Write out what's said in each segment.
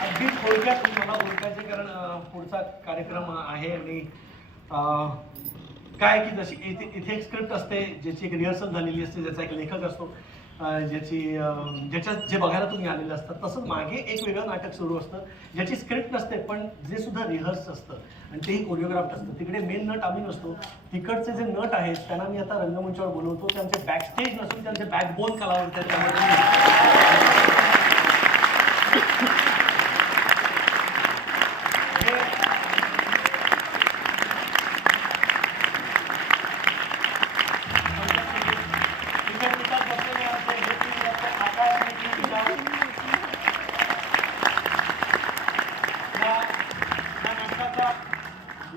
अगदी थोडक्यात मला ओळखायचं, कारण पुढचा कार्यक्रम आहे आणि काय की जशी इथे एक स्क्रिप्ट असते, ज्याची एक रिहर्सल झालेली असते, ज्याचा एक लेखक असतो, ज्याच्यात जे बघायला तुम्ही आलेले असतात, तसं मागे एक वेगळं नाटक सुरू असतं ज्याची स्क्रिप्ट नसते, पण जे सुद्धा रिहर्स असतं आणि तेही कोरिओग्राफ्ट असतं. तिकडे मेन नट आम्ही नसतो, तिकडचे जे नट आहेत त्यांना मी आता रंगमंचावर बोलवतो. त्यांचे बॅकस्टेज नसून त्यांचे बॅकबोन कलावंत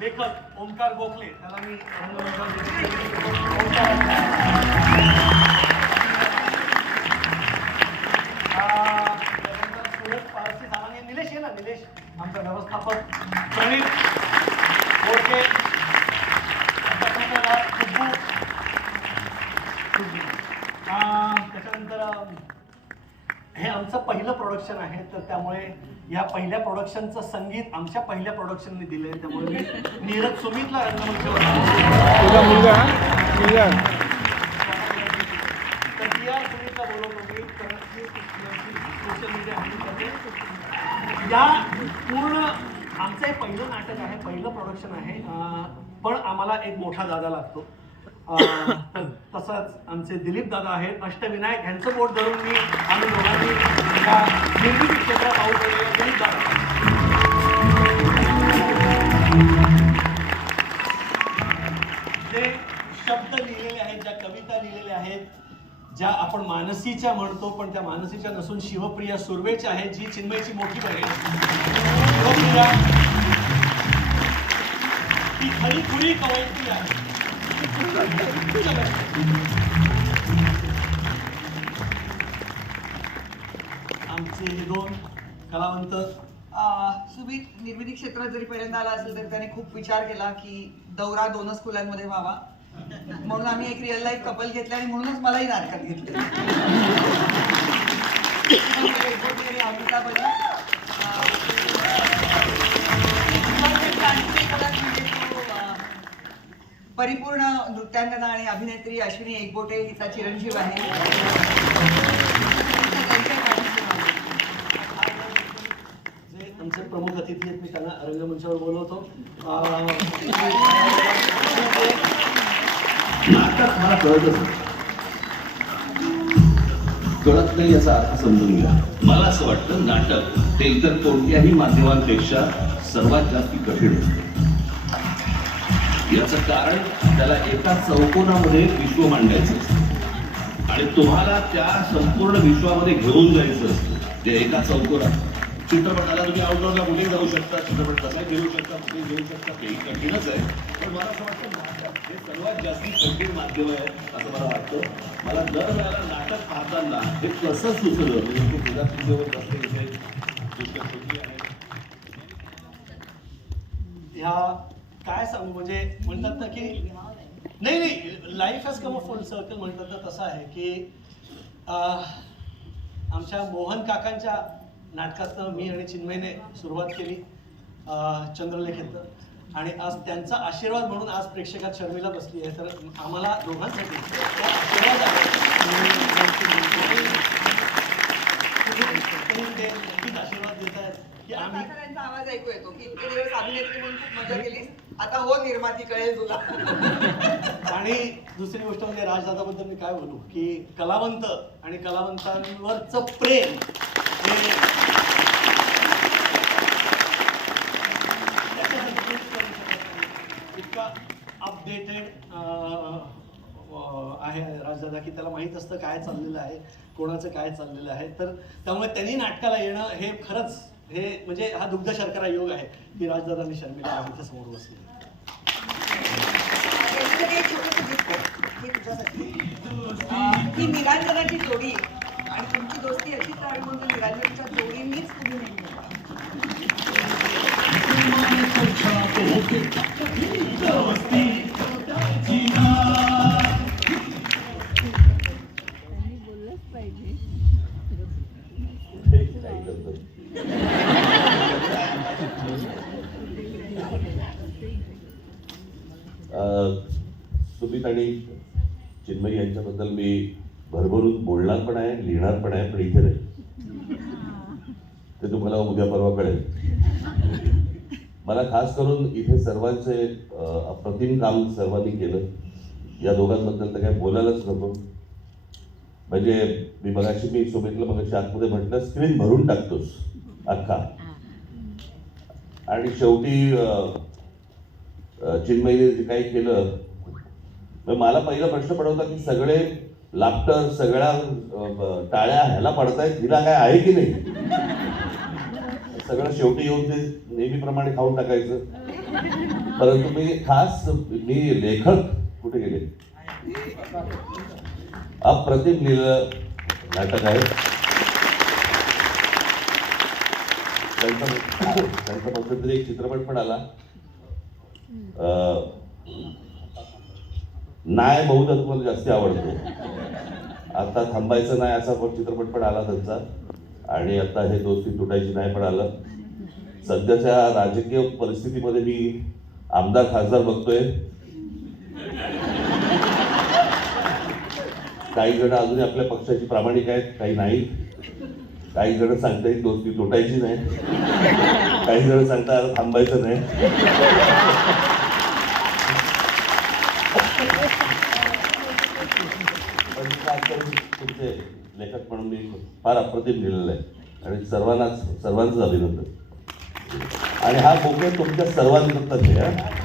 लेखक ओंकार गोखले, त्याला मी सुरेश पारसी सामान्य, निलेश आहे ना, निलेश आमचा व्यवस्थापक, प्रणीत गोडके, त्याच्यानंतर हे आमचं पहिलं प्रोडक्शन आहे, तर त्यामुळे या पहिल्या प्रोडक्शनचं संगीत आमच्या पहिल्या प्रोडक्शनने दिलंय, त्यामुळे मी नीरज सुमितला रंगमंचावर सुमितला बोलवतो मी, सोशल मीडिया हँडल करते. या पूर्ण आमचं हे पहिलं नाटक आहे, पहिलं प्रोडक्शन आहे, पण आम्हाला एक मोठा दादा लागतो. तसंच आमचे दिलीप दादा आहेत, अष्टविनायक, ह्यांचं बोट धरून मी आम्ही दोघांनी या निर्मिती क्षेत्रात पाऊल पडलेले दिलीप दादा. जे शब्द लिहिलेले आहेत, ज्या कविता लिहिलेल्या आहेत, ज्या आपण मानसीच्या म्हणतो पण त्या मानसीच्या नसून शिवप्रिया सुर्वेच्या आहेत, जी चिन्मयची मोठी बहीण शिवप्रिया, ती खरी खुरी कवयित्री आहे. आमचे हे दोन कलावंत. सुमित निर्मिती क्षेत्रात जरी पहिल्यांदा आला असेल तरी त्याने खूप विचार केला की दौरा दोनच स्कूलांमध्ये व्हावा, म्हणून आम्ही एक रिअल लाईफ कपल घेतलं आणि म्हणूनच मलाही नाटकात घेतलं. अमिताभ परिपूर्ण नृत्यांगना आणि अभिनेत्री अश्विनी एकबोटे हिचा चिरंजीव आहे. जे आमचे प्रमुख अतिथी आहेत, मी त्यांना रंगमंचावर बोलवतो. नाटक मला कळतच कळत नाही याचा अर्थ समजून घ्या. मला असं वाटतं नाटक ते इतर कोणत्याही माध्यमांपेक्षा सर्वात जास्त कठीण असते. याचं कारण त्याला एका चौकोनामध्ये विश्व मांडायचं असतं आणि तुम्हाला त्या संपूर्ण विश्वामध्ये घेऊन जायचं असतं. ते एका चौकोनात चित्रपटाला तुम्ही आउटडोअरला कुठे जाऊ शकता, चित्रपट कसा घेऊ शकता, कुठे घेऊ शकता, तेही कठीणच आहे. पण मला असं वाटतं नाटक हे सर्वात जास्त कठीण माध्यम आहे असं मला वाटतं. मला दर वेळेला नाटक पाहताना हे कसं सुचलं, म्हणजे तुझ्या तुझ्यावर कसं इथे आहे ह्या काय सांगू, म्हणजे म्हणतात ना की नाही life has come a full circle म्हणतात ना, तसं आहे की आमच्या मोहन काकांच्या नाटकातनं मी आणि चिन्मयने सुरुवात केली चंद्रलेखेतनं, आणि आज त्यांचा आशीर्वाद म्हणून आज प्रेक्षकात शर्मिला बसली आहे. तर आम्हाला दोघांसाठी आशीर्वाद आहे. आशीर्वाद देत आहेत की आम्ही आवाज ऐकू येतो की इतके दिवस अभिनेत्री म्हणून खूप मजा केली, आता हो निर्माती कळेल तुला. आणि दुसरी गोष्ट म्हणजे राजदादाबद्दल मी काय बोलू की कलावंत आणि कलावंतांवरचं प्रेम हे इतका अपडेटेड आहे राजदादा की त्याला माहीत असतं काय चाललेलं आहे, कोणाचं काय चाललेलं आहे. तर त्यामुळे त्यांनी नाटकाला येणं हे खरंच हे म्हणजे हा दुग्ध शर्करा योग आहे की राजदादा आणि शर्मिला आज इथे समोर बसले. ही निरांजनाची जोडी आणि तुमची दोस्ती अशीच राहावी म्हणून निरांजनाच्या जोडींनीच तुम्ही नंतर. सुमित आणि चिन्मयी यांच्याबद्दल मी भरभरून बोलणार पण आहे, लिहिणार पण आहे, पण इथे नाही. ते तुम्हाला उद्या परवा कळेल. मला खास करून इथे सर्वांचे अप्रतिम काम सर्वांनी केलं. या दोघांबद्दल तर काही बोलायलाच नको. म्हणजे मी सुमितला मगाशी आतमध्ये म्हटलं, स्क्रीन भरून टाकतोस अख्खा. आणि शेवटी चिन्मयीने जे काही केलं, तर मला पहिला प्रश्न पडवता की सगळे लाफ्टर, सगळ्या टाळ्या ह्याला पडतायत, हिला काय आहे की नाही. सगळं शेवटी येऊन ते नेहमीप्रमाणे खाऊन टाकायचं. परंतु मी लेखक कुठे गेले, अप्रतिम लिहिलेलं नाटक आहे. त्यांचा मध्यंतरी एक चित्रपट पण आला, नाय बहुधा तुम्हाला जास्ती आवडतो. आता थांबायचं नाही असा पण चित्रपट पण आला त्यांचा. आणि आता हे दोस्ती तुटायची नाही पण आलं. सध्याच्या राजकीय परिस्थितीमध्ये मी आमदार खासदार बघतोय. काही जण अजूनही आपल्या पक्षाची प्रामाणिक आहेत, काही नाही. काही जण सांगतायत दोस्ती तुटायची नाही, काही जण सांगतात थांबायचं नाही. पण तुमचे लेखक म्हणून मी फार अप्रतिम लिहिलेलं आहे. आणि सर्वांचंच अभिनंदन. आणि हा बोके तुमच्या सर्वांकरताच आहे.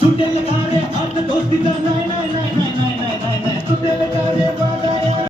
सुटेल का रे हात दोस्तीचा, नाही नाही नाही नाही नाही नाही नाही सुटेल का रे